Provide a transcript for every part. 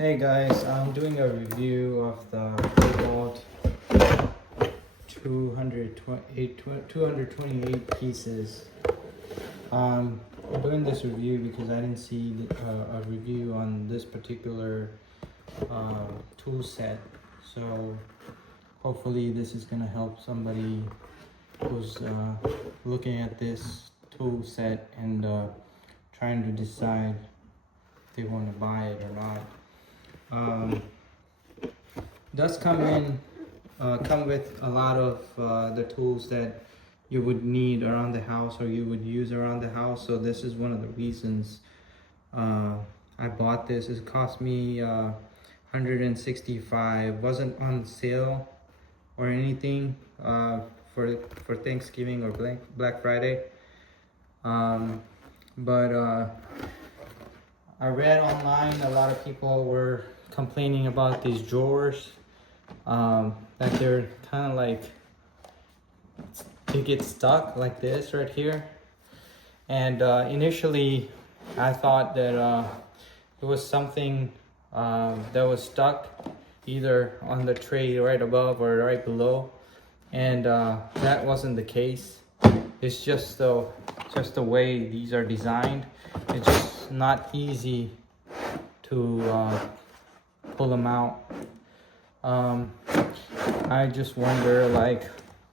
Hey guys, I'm doing a review of the Kobalt 228 pieces. I'm doing this review because I didn't see a review on this particular tool set. So hopefully this is going to help somebody who's looking at this tool set and trying to decide if they want to buy it or not. Does come with a lot of the tools that you would need around the house or you would use around the house. So this is one of the reasons I bought this. It cost me $165. Wasn't on sale or anything for Thanksgiving or Black Friday. But I read online a lot of people were complaining about these drawers, that they're kind of like, they get stuck like this right here. And initially I thought that it was something that was stuck either on the tray right above or right below, and that wasn't the case. It's just the way these are designed. It's just not easy to pull them out. I just wonder, like,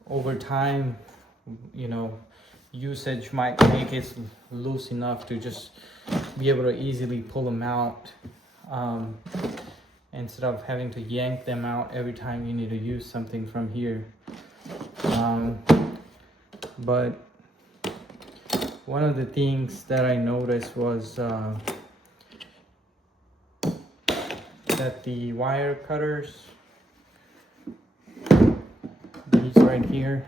over time, you know, usage might make it loose enough to just be able to easily pull them out, instead of having to yank them out every time you need to use something from here. But one of the things that I noticed was that the wire cutters, these right here,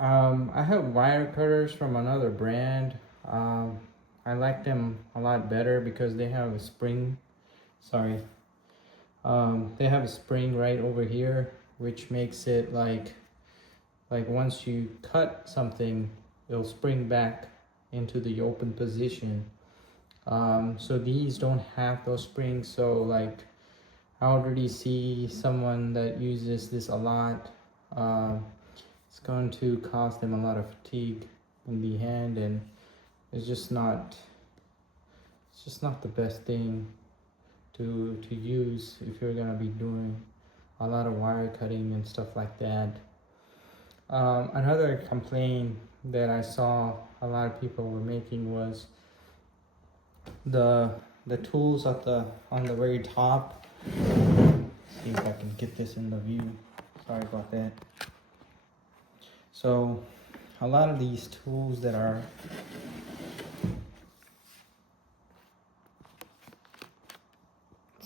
I have wire cutters from another brand. I like them a lot better because they have a spring. They have a spring right over here, which makes it like once you cut something, it'll spring back into the open position. So these don't have those springs. So like, I already see someone that uses this a lot. It's going to cause them a lot of fatigue in the hand, and it's just not the best thing to use if you're gonna be doing a lot of wire cutting and stuff like that. Another complaint that I saw a lot of people were making was the tools on the very top. See if I can get this in the view. Sorry about that. So a lot of these tools that are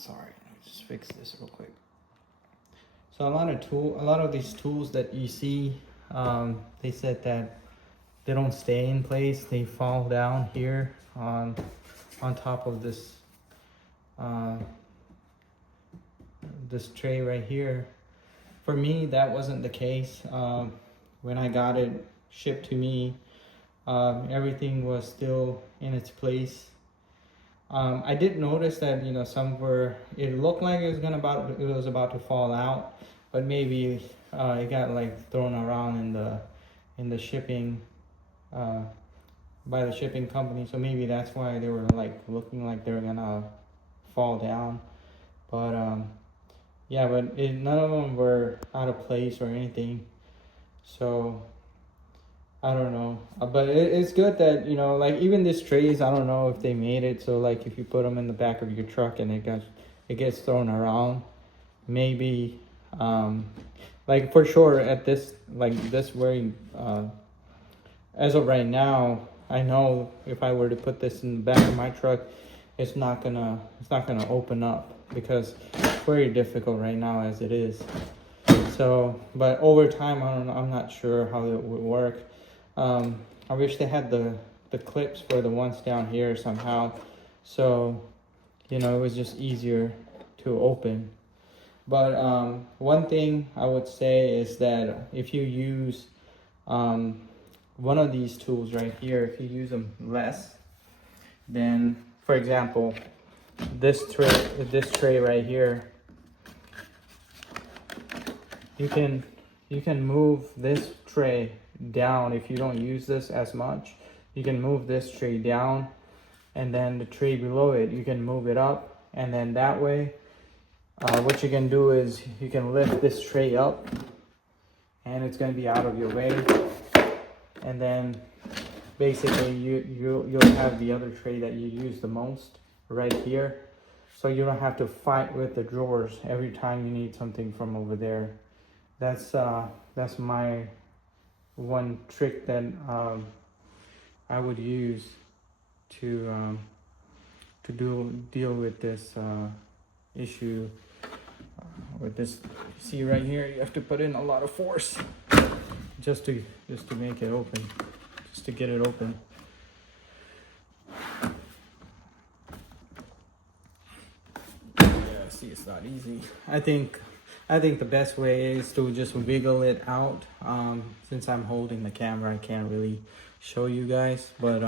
let me just fix this real quick. So a lot of these tools that you see, they said that they don't stay in place. They fall down here on top of this this tray right here. For me, that wasn't the case. When I got it shipped to me, everything was still in its place. I did notice that, you know, it looked like it was about to fall out, but maybe it got like thrown around in the shipping by the shipping company. So maybe that's why they were like looking like they were gonna fall down. But yeah, but none of them were out of place or anything. So I don't know, but it's good that, you know, like even these trays, I don't know if they made it so like if you put them in the back of your truck and it gets thrown around, maybe like for sure at this very as of right now, I know if I were to put this in the back of my truck, it's not gonna open up because it's very difficult right now as it is. So, but over time, I don't know, I'm not sure how it would work. I wish they had the clips for the ones down here somehow, so, you know, it was just easier to open. But one thing I would say is that if you use one of these tools right here, if you use them less, then, for example, this tray right here, you can move this tray down. If you don't use this as much, you can move this tray down, and then the tray below it, you can move it up, and then that way what you can do is you can lift this tray up and it's going to be out of your way, and then basically you'll have the other tray that you use the most right here, so you don't have to fight with the drawers every time you need something from over there. That's my one trick that I would use to deal with this issue with this. You see right here, you have to put in a lot of force just to make it open, just to get it open. Yeah, see, it's not easy. I think the best way is to just wiggle it out. Since I'm holding the camera, I can't really show you guys, but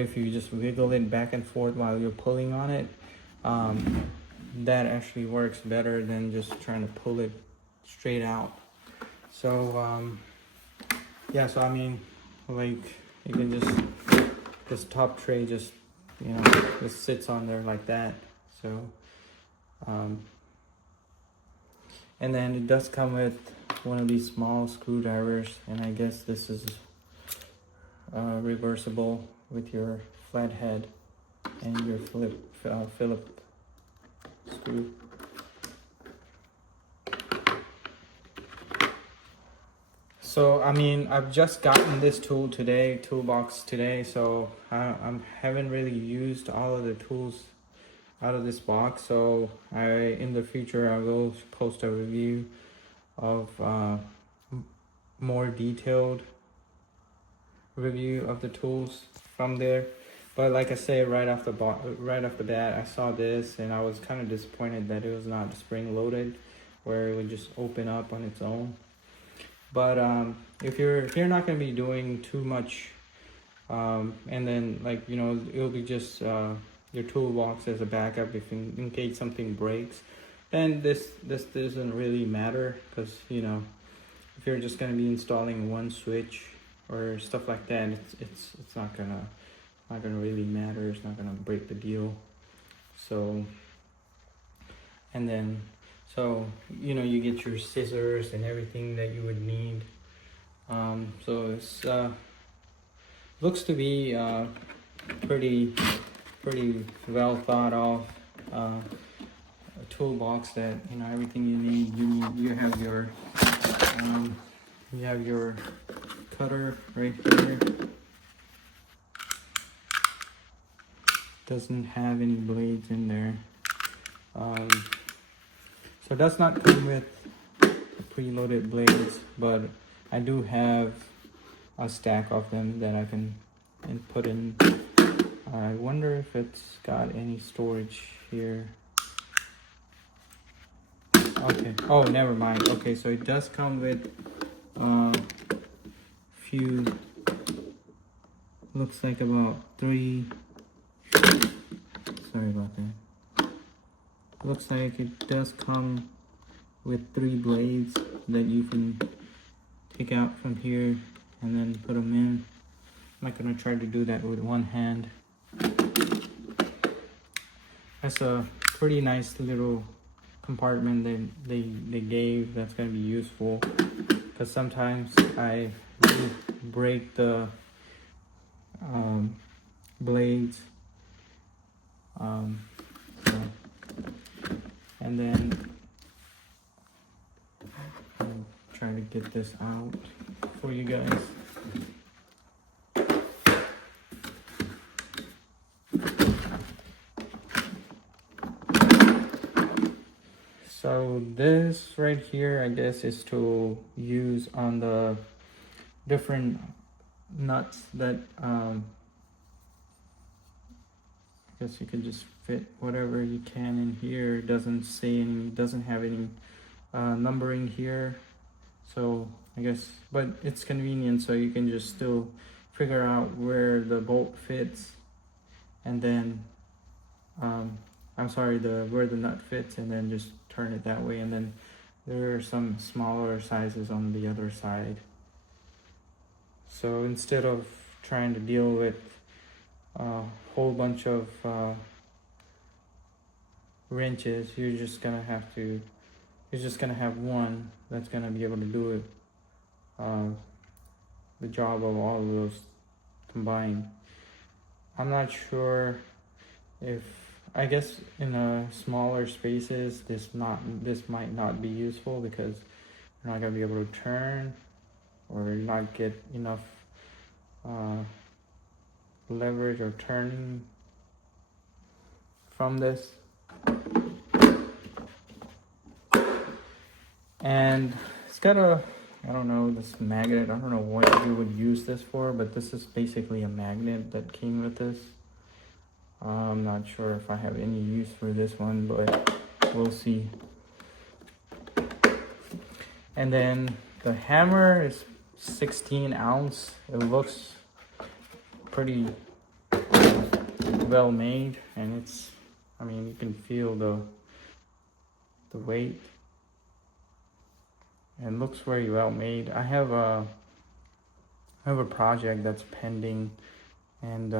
if you just wiggle it back and forth while you're pulling on it, that actually works better than just trying to pull it straight out. So yeah, so I mean, like, you can just, this top tray just, you know, just sits on there like that. So and then it does come with one of these small screwdrivers, and I guess this is reversible with your flathead and your Phillips screw. So I mean, I've just gotten this toolbox today, so I haven't really used all of the tools out of this box. So in the future I will post a review of more detailed review of the tools from there. But like I say, right off the bat, I saw this and I was kind of disappointed that it was not spring loaded, where it would just open up on its own. But if you're not going to be doing too much, and then, like, you know, it'll be just your toolbox as a backup if in case something breaks, then this doesn't really matter, because, you know, if you're just going to be installing one switch or stuff like that, it's not gonna really matter. It's not gonna break the deal. So, and then, so, you know, you get your scissors and everything that you would need. So it's looks to be pretty well thought of a toolbox that, you know, everything you need. You have your cutter right here. Doesn't have any blades in there. So it does not come with preloaded blades, but I do have a stack of them that I can put in. I wonder if it's got any storage here. Okay, oh, never mind. Okay, so it does come with few, looks like about 3, sorry about that. Looks like it does come with 3 blades that you can take out from here and then put them in. I'm not gonna try to do that with one hand. That's a pretty nice little compartment that they gave that's gonna be useful, because sometimes I do break the blades, so. And then I'm trying to get this out for you guys. So this right here, I guess, is to use on the different nuts that I guess you can just fit whatever you can in here. It doesn't have any numbering here, so I guess, but it's convenient, so you can just still figure out where the bolt fits, and then I'm sorry, the where the nut fits, and then just turn it that way. And then there are some smaller sizes on the other side. So instead of trying to deal with a whole bunch of wrenches, you're just gonna have one that's gonna be able to do it, the job of all of those combined. I'm not sure if, I guess in smaller spaces this might not be useful, because you're not gonna be able to turn or not get enough leverage or turning from this. And it's got I don't know, this magnet. I don't know what you would use this for, but this is basically a magnet that came with this. I'm not sure if I have any use for this one, but we'll see. And then the hammer is 16 ounce. It looks pretty well made, and it's, I mean, you can feel the weight. And looks very well made. I have a project that's pending, and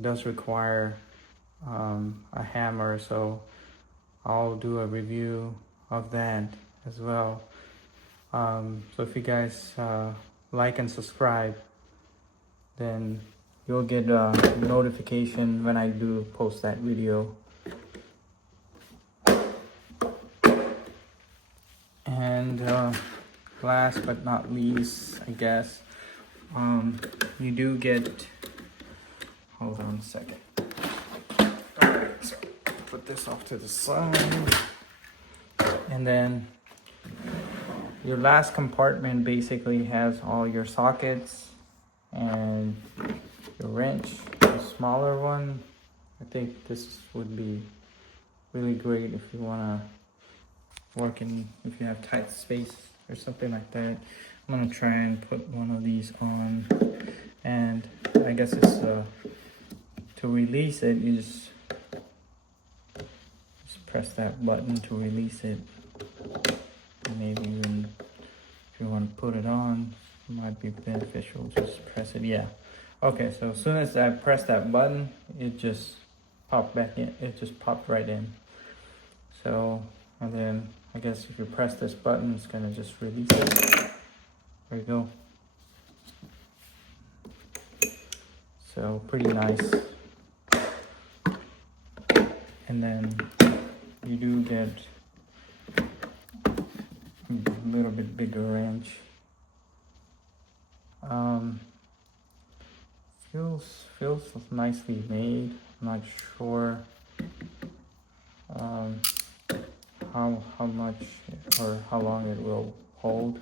does require a hammer, so I'll do a review of that as well. So if you guys like and subscribe, then you'll get a notification when I do post that video. And last but not least, I guess, you do get, hold on a second. Alright, so put this off to the side. And then your last compartment basically has all your sockets and your wrench. The smaller one, I think this would be really great if you want to working, if you have tight space or something like that. I'm gonna try and put one of these on, and I guess it's to release it, you just press that button to release it. Maybe even if you want to put it on, it might be beneficial, just press it. Yeah, okay, so as soon as I press that button, it just popped back in. It just popped right in. So, and then I guess if you press this button, it's gonna just release it. There you go. So pretty nice. And then you do get a little bit bigger wrench. Feels nicely made. I'm not sure how much or how long it will hold,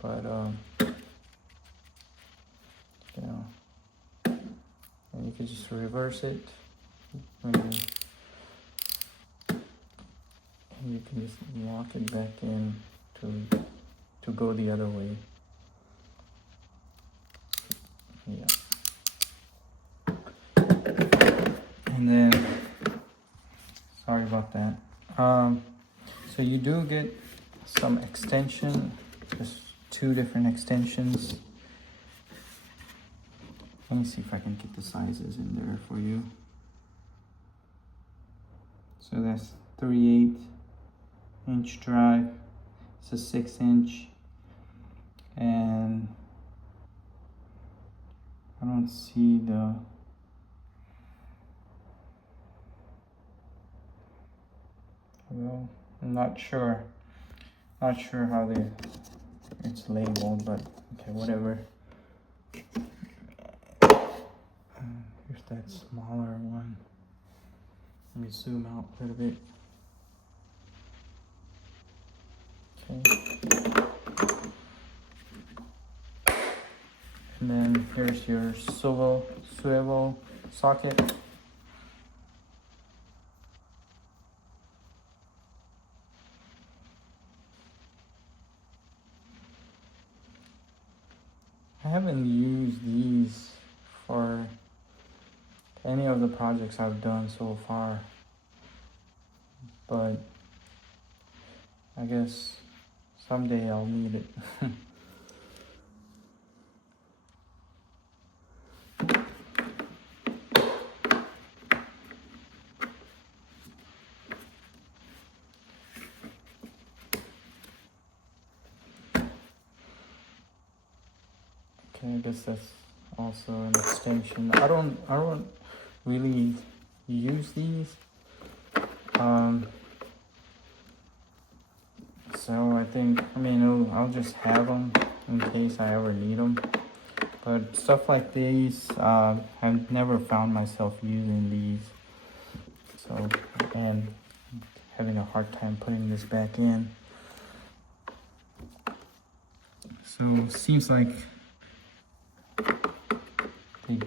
but you know, and you can just reverse it, and you can just lock it back in to go the other way. Yeah. And then, sorry about that. So you do get some extension, just 2 different extensions. Let me see if I can get the sizes in there for you. So that's 3/8 inch drive. It's a 6-inch, and I don't see the, well, I'm not sure how it's labeled, but okay, whatever. Here's that smaller one. Let me zoom out a little bit. Okay. And then here's your swivel socket. I haven't used these for any of the projects I've done so far. but I guess someday I'll need it. Okay, I guess that's also an extension. I don't really use these. So I think, I'll just have them in case I ever need them. But stuff like these, I've never found myself using these. So, and having a hard time putting this back in. So seems like they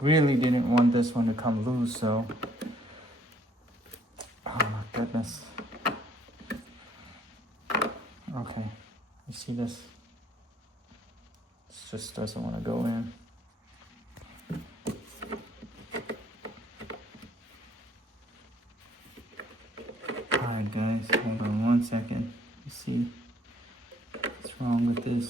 really didn't want this one to come loose, so. Oh my goodness. Okay, you see this? This just doesn't want to go in. Alright guys, hold on 1 second. Let's see what's wrong with this.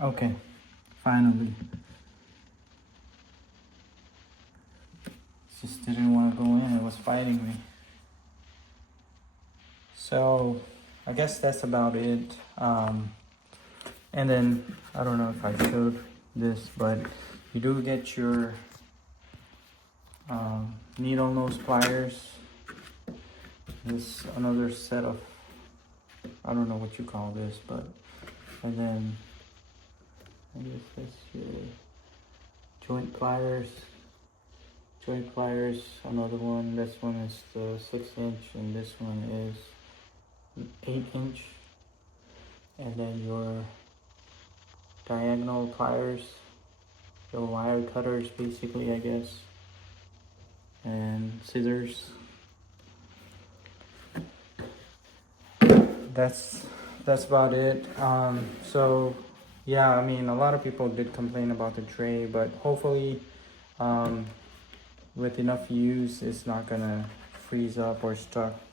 Okay, finally. It just didn't want to go in, it was fighting me. So, I guess that's about it. And then, I don't know if I showed this, but you do get your needle nose pliers. This another set of, I don't know what you call this, but, and then I guess that's your joint pliers, another one. This one is the 6-inch and this one is 8-inch. And then your diagonal pliers, your wire cutters basically, I guess, and scissors. That's about it. So yeah, a lot of people did complain about the tray, but hopefully with enough use it's not gonna freeze up or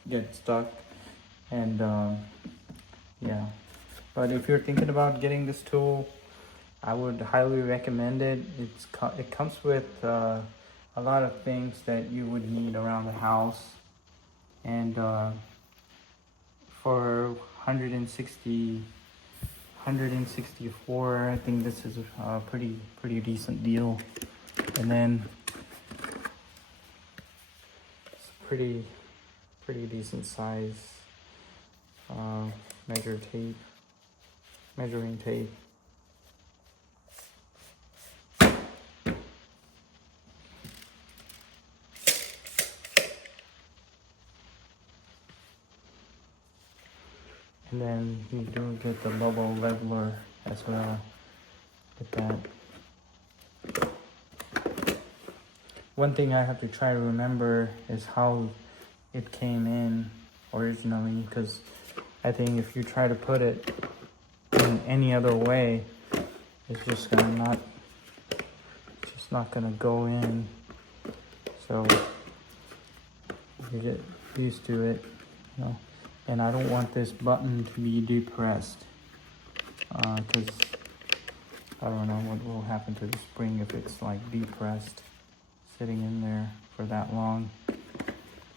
get stuck. And yeah, but if you're thinking about getting this tool, I would highly recommend it. It comes with a lot of things that you would need around the house, and for 164, I think this is a pretty decent deal. And then it's pretty decent size measuring tape. And then you do get the bubble leveler as well with that. One thing I have to try to remember is how it came in originally, because I think if you try to put it in any other way, it's just not gonna go in. So you get used to it, And I don't want this button to be depressed, because I don't know what will happen to the spring if it's like depressed, sitting in there for that long.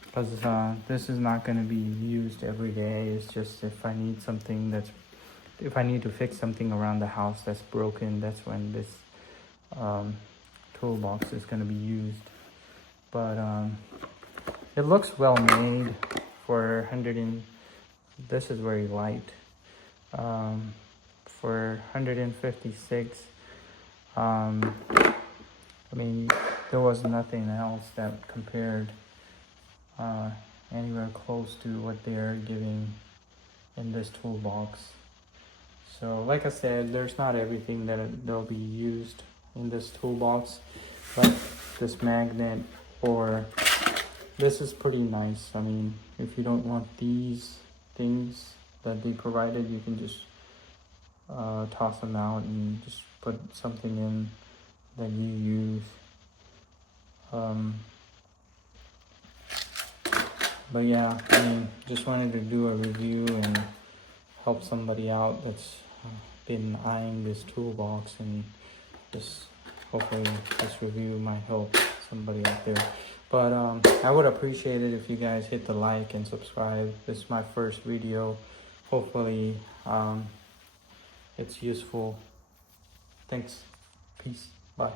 Because this is not going to be used every day. It's just if I need to fix something around the house that's broken, that's when this toolbox is going to be used. But it looks well made for this is very light. For 156, there was nothing else that compared anywhere close to what they're giving in this toolbox. So like I said, there's not everything that'll be used in this toolbox, but this magnet or this is pretty nice. If you don't want these things that they provided, you can just toss them out and just put something in that you use. But yeah, I mean, just wanted to do a review and help somebody out that's been eyeing this toolbox, and just hopefully this review might help somebody out there. But I would appreciate it if you guys hit the like and subscribe. This is my first video. Hopefully it's useful. Thanks. Peace. Bye.